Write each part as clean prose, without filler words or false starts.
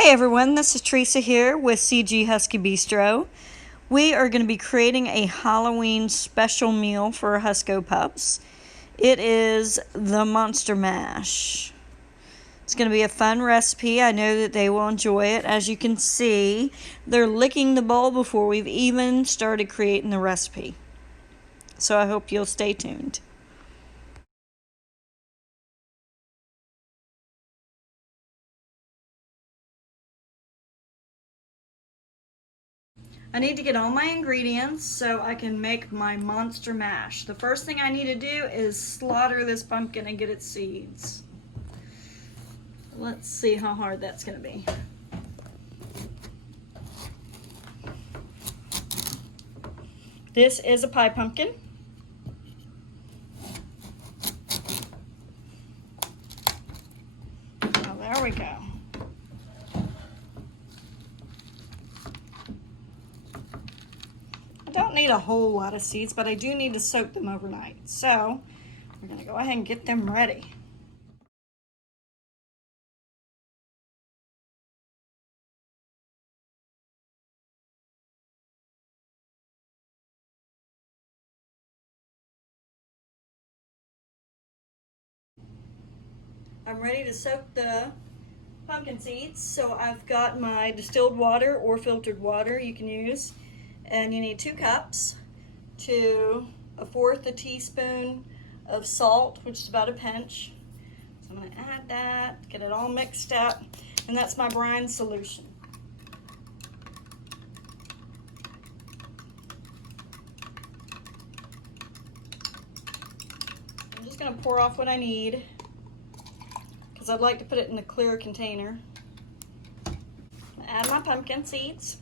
Hey everyone, this is Teresa here with CG Husky Bistro. We are going to be creating a Halloween special meal for our Husky pups. It is the Monster Mash. It's going to be a fun recipe. I know that they will enjoy it. As you can see, they're licking the bowl before we've even started creating the recipe. So I hope you'll stay tuned. I need to get all my ingredients so I can make my monster mash. The first thing I need to do is slaughter this pumpkin and get its seeds. Let's see how hard that's going to be. This is a pie pumpkin. Oh, there we go. I don't need a whole lot of seeds, but I do need to soak them overnight. So we're going to go ahead and get them ready. I'm ready to soak the pumpkin seeds, so I've got my distilled water or filtered water you can use, and you need 2 cups to 1/4 teaspoon of salt, which is about a pinch. So I'm going to add that, get it all mixed up, and that's my brine solution. I'm just going to pour off what I need, because I'd like to put it in a clear container. Add my pumpkin seeds.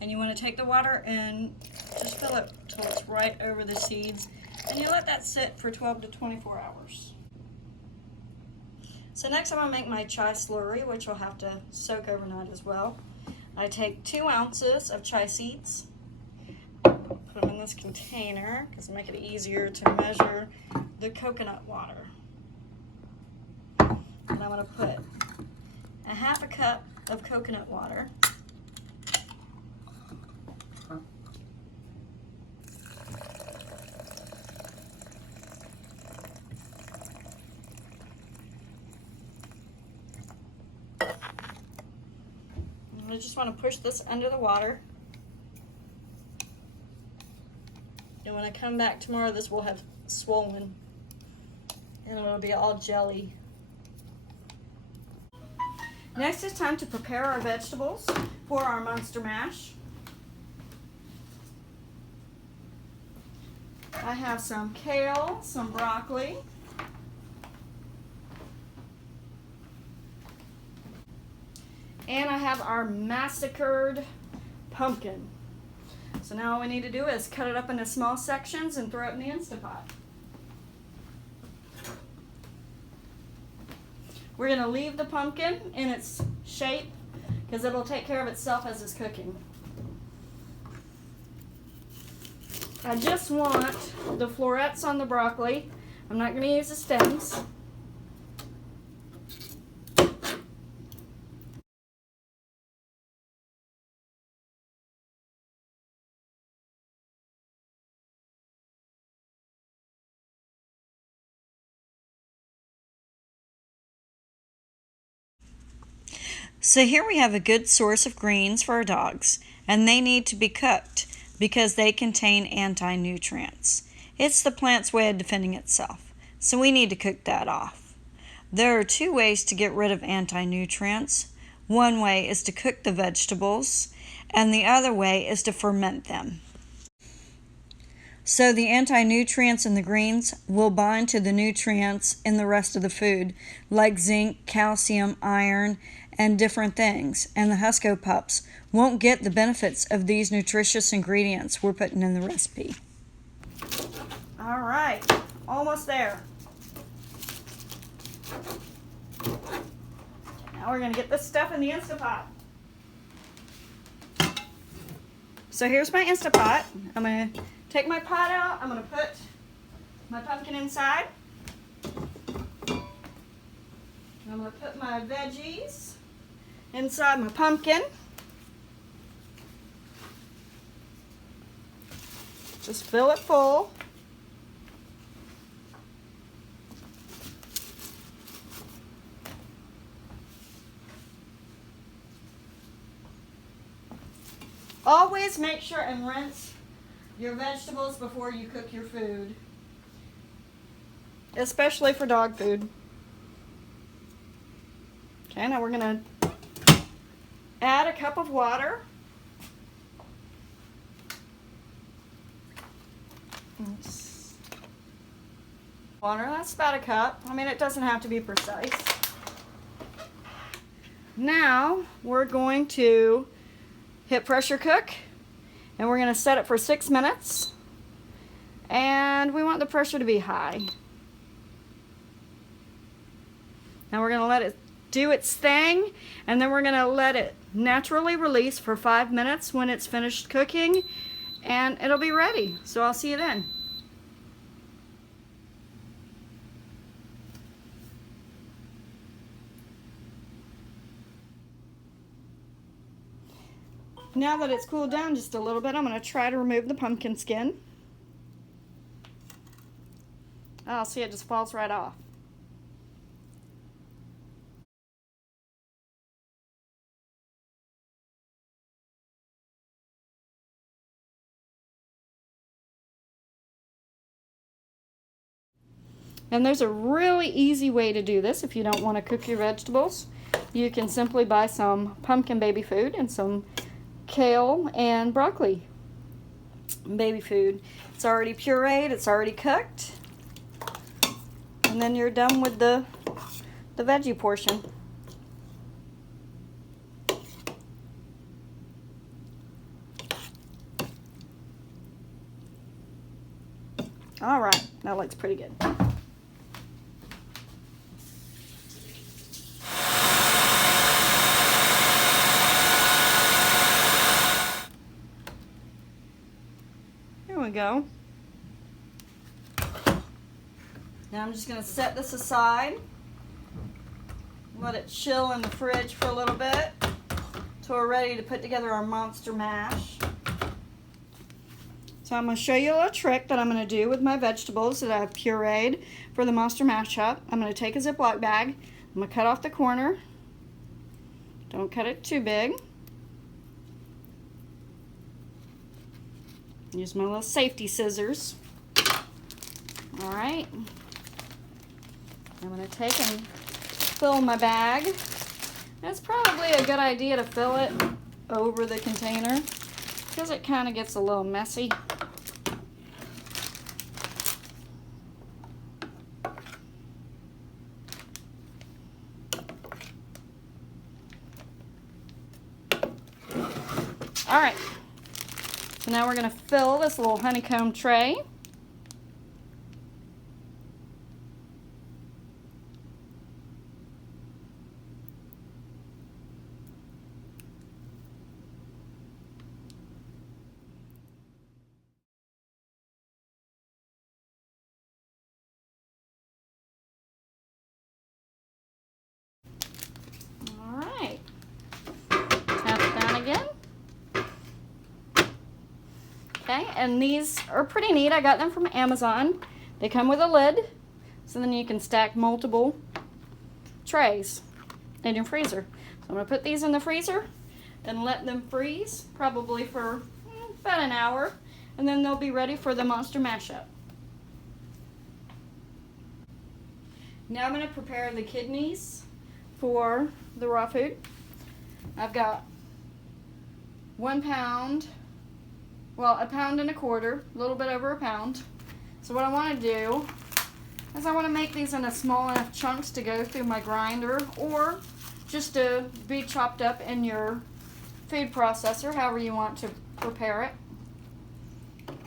And you want to take the water and just fill it till it's right over the seeds. And you let that sit for 12 to 24 hours. So next I'm going to make my chai slurry, which will have to soak overnight as well. I take 2 ounces of chai seeds, put them in this container because it'll make it easier to measure the coconut water. And I'm going to put 1/2 cup of coconut water. I just want to push this under the water. And when I come back tomorrow, this will have swollen and it'll be all jelly. Next, it's time to prepare our vegetables for our monster mash. I have some kale, some broccoli, and I have our massacred pumpkin. So now all we need to do is cut it up into small sections and throw it in the Instapot. We're going to leave the pumpkin in its shape because it'll take care of itself as it's cooking. I just want the florets on the broccoli. I'm not going to use the stems. So here we have a good source of greens for our dogs, and they need to be cooked because they contain anti-nutrients. It's the plant's way of defending itself, so we need to cook that off. There are 2 ways to get rid of anti-nutrients. One way is to cook the vegetables, and the other way is to ferment them. So the anti-nutrients in the greens will bind to the nutrients in the rest of the food, like zinc, calcium, iron, and different things. And the Husky pups won't get the benefits of these nutritious ingredients we're putting in the recipe. All right, almost there. Now we're going to get this stuff in the Instapot. So here's my Instapot. I'm going to take my pot out. I'm going to put my pumpkin inside. I'm going to put my veggies inside my pumpkin. Just fill it full. Always make sure and rinse your vegetables before you cook your food, especially for dog food. Okay, now we're going to add a cup of water. Water, that's about a cup. I mean, it doesn't have to be precise. Now we're going to hit pressure cook, and we're going to set it for 6 minutes, and we want the pressure to be high. Now we're going to let it do its thing, and then we're going to let it naturally release for 5 minutes when it's finished cooking, and it'll be ready. So I'll see you then. Now that it's cooled down just a little bit, I'm going to try to remove the pumpkin skin. Oh, see, it just falls right off. And there's a really easy way to do this if you don't want to cook your vegetables. You can simply buy some pumpkin baby food and some kale and broccoli baby food. It's already pureed, it's already cooked, and then you're done with the veggie portion. All right, that looks pretty good. There we go. Now I'm just going to set this aside, let it chill in the fridge for a little bit till we're ready to put together our monster mash. So I'm going to show you a little trick that I'm going to do with my vegetables that I've pureed for the monster mashup. I'm going to take a Ziploc bag, I'm going to cut off the corner. Don't cut it too big. Use my little safety scissors. All right. I'm going to take and fill my bag. It's probably a good idea to fill it over the container because it kind of gets a little messy. All right. So now we're going to fill this little honeycomb tray. All right. Tap it down again. Okay, and these are pretty neat. I got them from Amazon. They come with a lid, so then you can stack multiple trays in your freezer. So I'm going to put these in the freezer and let them freeze, probably for about an hour, and then they'll be ready for the monster mashup. Now I'm going to prepare the kidneys for the raw food. I've got 1 pound, well, 1.25 pounds, a little bit over 1 pound. So what I want to do is I want to make these into small enough chunks to go through my grinder or just to be chopped up in your food processor, however you want to prepare it.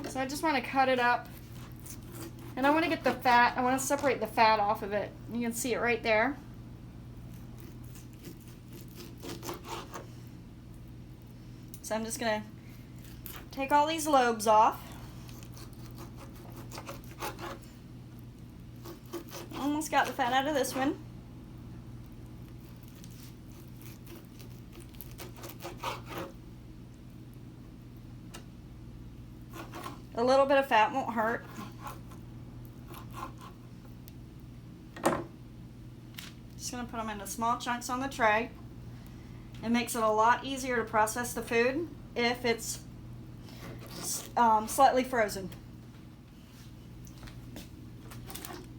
So I just want to cut it up, and I want to get the fat, I want to separate the fat off of it. You can see it right there. So I'm just going to take all these lobes off. Almost got the fat out of this one. A little bit of fat won't hurt. Just going to put them into small chunks on the tray. It makes it a lot easier to process the food if it's slightly frozen.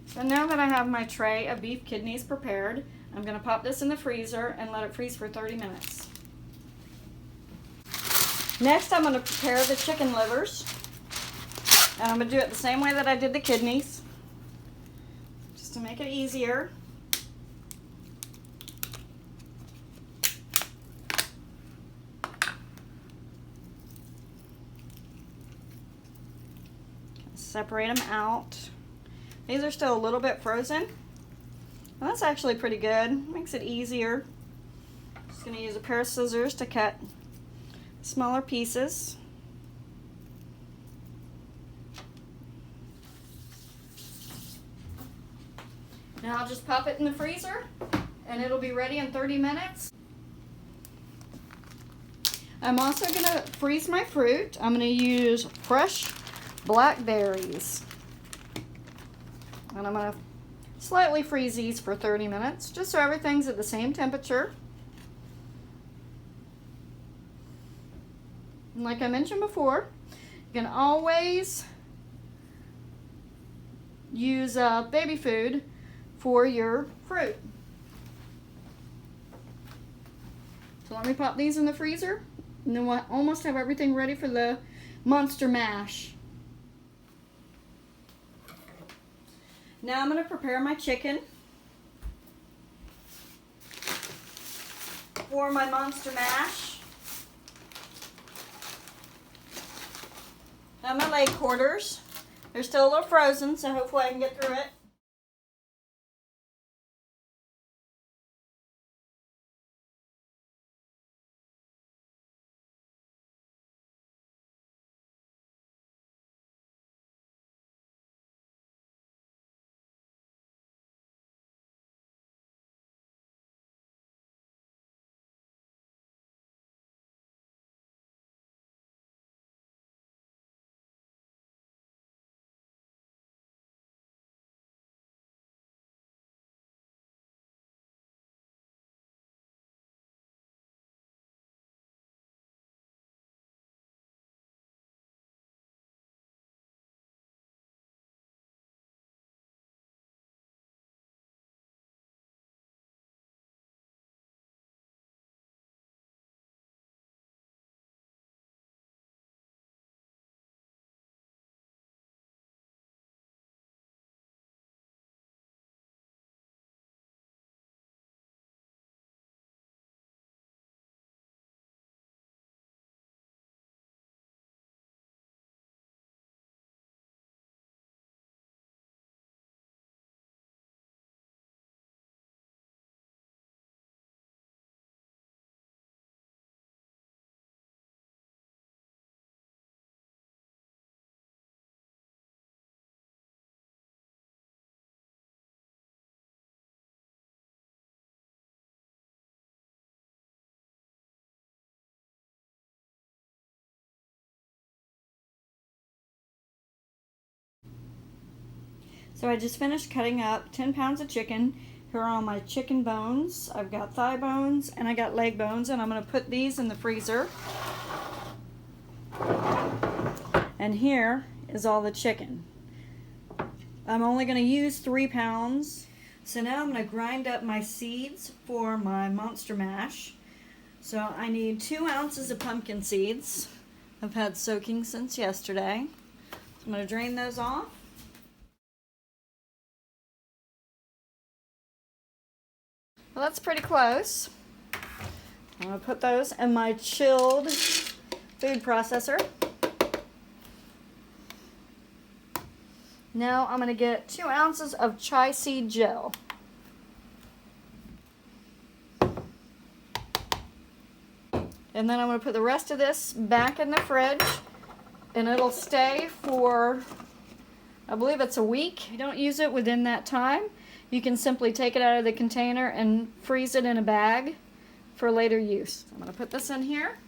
So now that I have my tray of beef kidneys prepared, I'm going to pop this in the freezer and let it freeze for 30 minutes. Next, I'm going to prepare the chicken livers. And I'm going to do it the same way that I did the kidneys, just to make it easier. Separate them out. These are still a little bit frozen. Well, that's actually pretty good. Makes it easier. Just going to use a pair of scissors to cut smaller pieces. Now I'll just pop it in the freezer and it'll be ready in 30 minutes. I'm also going to freeze my fruit. I'm going to use fresh blackberries. And I'm going to slightly freeze these for 30 minutes just so everything's at the same temperature. And like I mentioned before, you can always use baby food for your fruit. So let me pop these in the freezer, and then we'll almost have everything ready for the monster mash. Now I'm going to prepare my chicken for my monster mash. Now my leg quarters, they're still a little frozen, so hopefully I can get through it. So I just finished cutting up 10 pounds of chicken. Here are all my chicken bones. I've got thigh bones and I got leg bones, and I'm going to put these in the freezer. And here is all the chicken. I'm only going to use 3 pounds. So now I'm going to grind up my seeds for my monster mash. So I need 2 ounces of pumpkin seeds. I've had soaking since yesterday. So I'm going to drain those off. Well, that's pretty close. I'm going to put those in my chilled food processor. Now I'm going to get 2 ounces of chai seed gel. And then I'm going to put the rest of this back in the fridge, and it'll stay for, I believe it's a week. If you don't use it within that time, you can simply take it out of the container and freeze it in a bag for later use. I'm going to put this in here.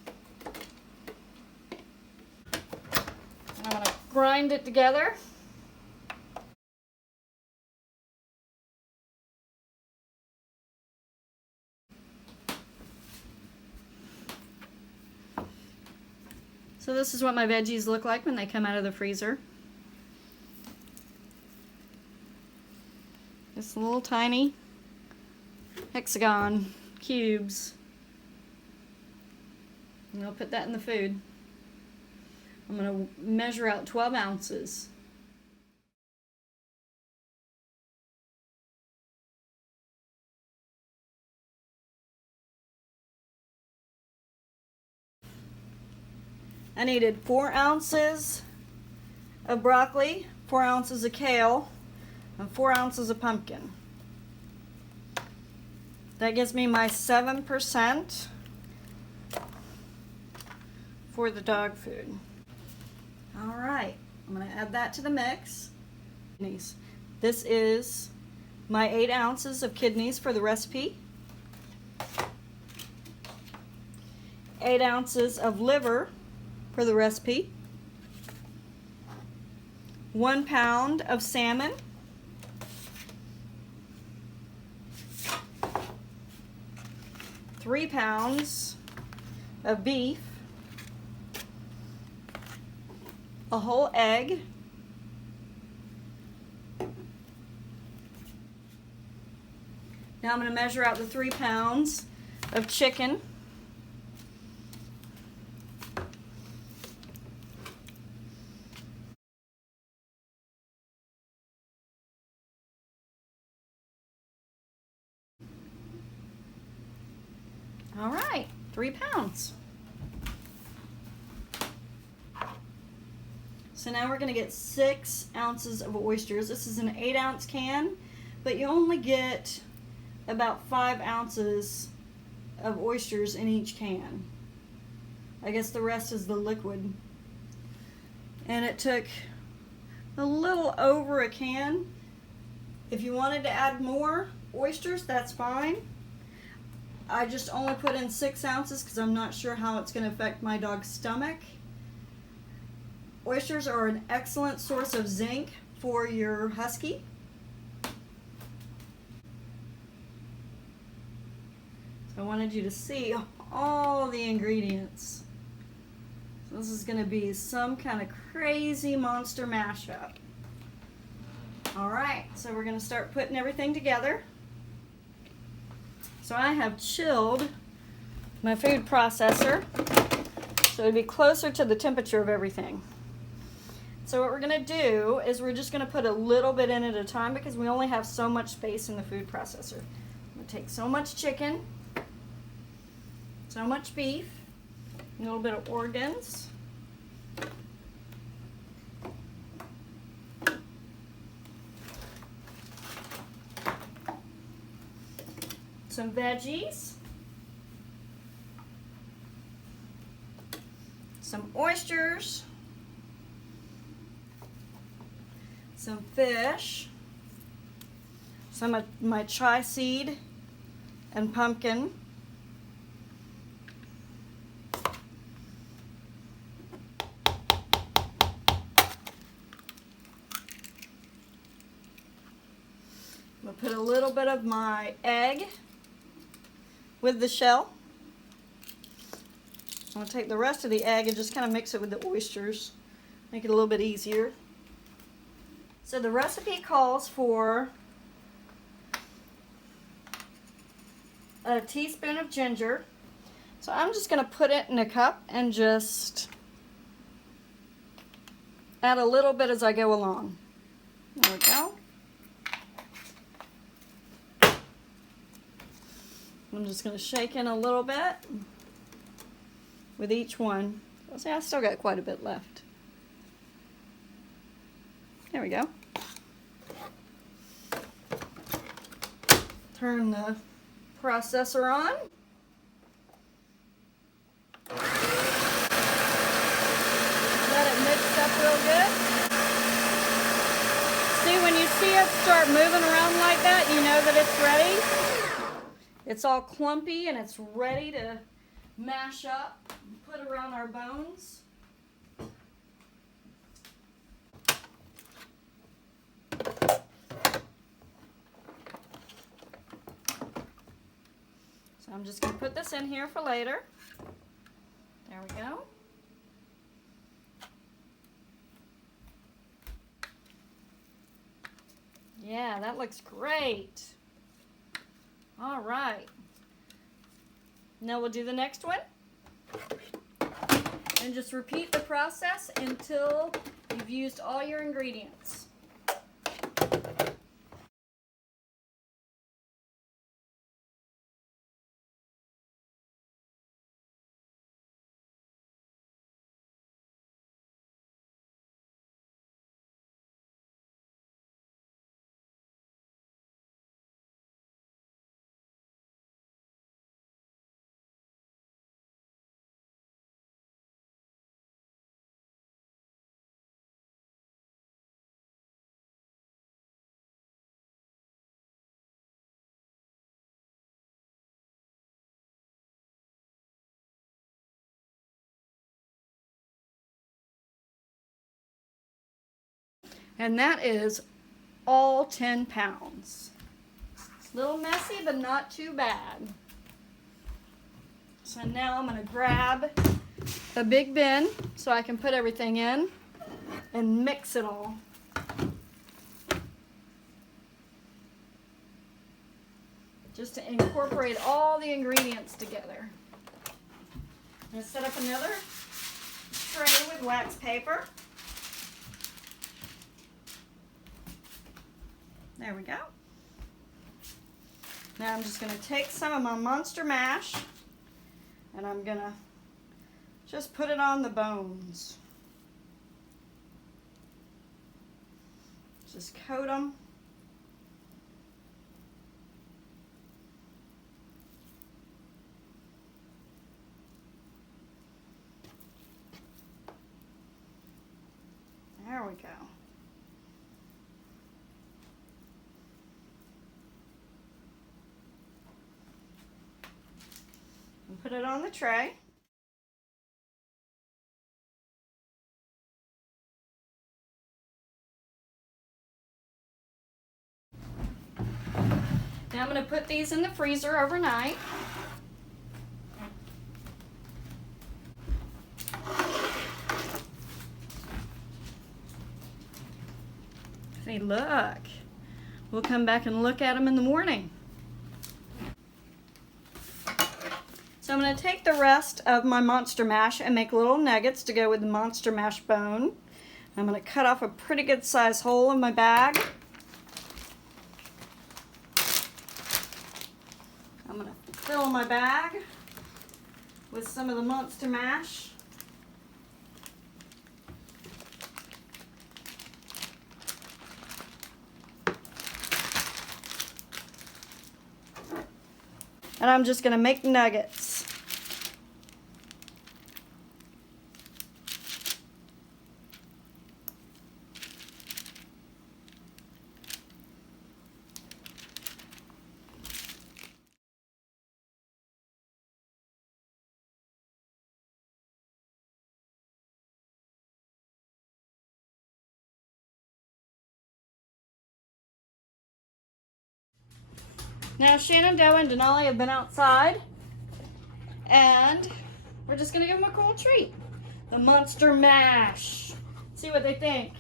I'm going to grind it together. So this is what my veggies look like when they come out of the freezer. Just little tiny hexagon cubes. And I'll put that in the food. I'm going to measure out 12 ounces. I needed 4 ounces of broccoli, 4 ounces of kale, and 4 ounces of pumpkin. That gives me my 7% for the dog food. All right, I'm going to add that to the mix. This is my 8 ounces of kidneys for the recipe. 8 ounces of liver for the recipe. 1 pound of salmon. 3 pounds of beef. A whole egg. Now I'm going to measure out the 3 pounds of chicken. All right, 3 pounds. So now we're going to get 6 ounces of oysters. This is an 8-ounce can, but you only get about 5 ounces of oysters in each can. I guess the rest is the liquid. And it took a little over a can. If you wanted to add more oysters, that's fine. I just only put in 6 ounces because I'm not sure how it's going to affect my dog's stomach. Oysters are an excellent source of zinc for your husky. So I wanted you to see all the ingredients. So this is going to be some kind of crazy monster mashup. All right, so we're going to start putting everything together. So I have chilled my food processor so it'd be closer to the temperature of everything. So what we're going to do is we're just going to put a little bit in at a time because we only have so much space in the food processor. I'm going to take so much chicken, so much beef, a little bit of organs, some veggies, some oysters, some fish, some of my chia seed and pumpkin, I'm going to put a little bit of my egg with the shell. I'm going to take the rest of the egg and just kind of mix it with the oysters, make it a little bit easier. So the recipe calls for a teaspoon of ginger. So I'm just going to put it in a cup and just add a little bit as I go along. There we go. I'm just going to shake in a little bit with each one. See, I still got quite a bit left. There we go. Turn the processor on. see it start moving around like that, you know that it's ready. It's all clumpy and it's ready to mash up and put around our bones. So I'm just going to put this in here for later. There we go. Yeah, that looks great. All right. Now we'll do the next one. And just repeat the process until you've used all your ingredients. And that is all 10 pounds. It's a little messy, but not too bad. So now I'm going to grab a big bin so I can put everything in and mix it all. Just to incorporate all the ingredients together. I'm going to set up another tray with wax paper. There we go. Now I'm just going to take some of my Monster Mash and I'm going to just put it on the bones. Just coat them. There we go. And put it on the tray. Now I'm going to put these in the freezer overnight. See, look. We'll come back and look at them in the morning. So I'm going to take the rest of my Monster Mash and make little nuggets to go with the Monster Mash bone. I'm going to cut off a pretty good size hole in my bag. I'm going to fill my bag with some of the Monster Mash. And I'm just going to make nuggets. Now Shenandoah and Denali have been outside and we're just gonna give them a cool treat. The Monster Mash. See what they think.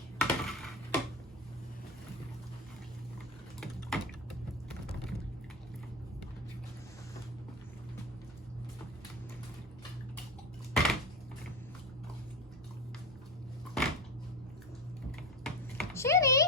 Shanny?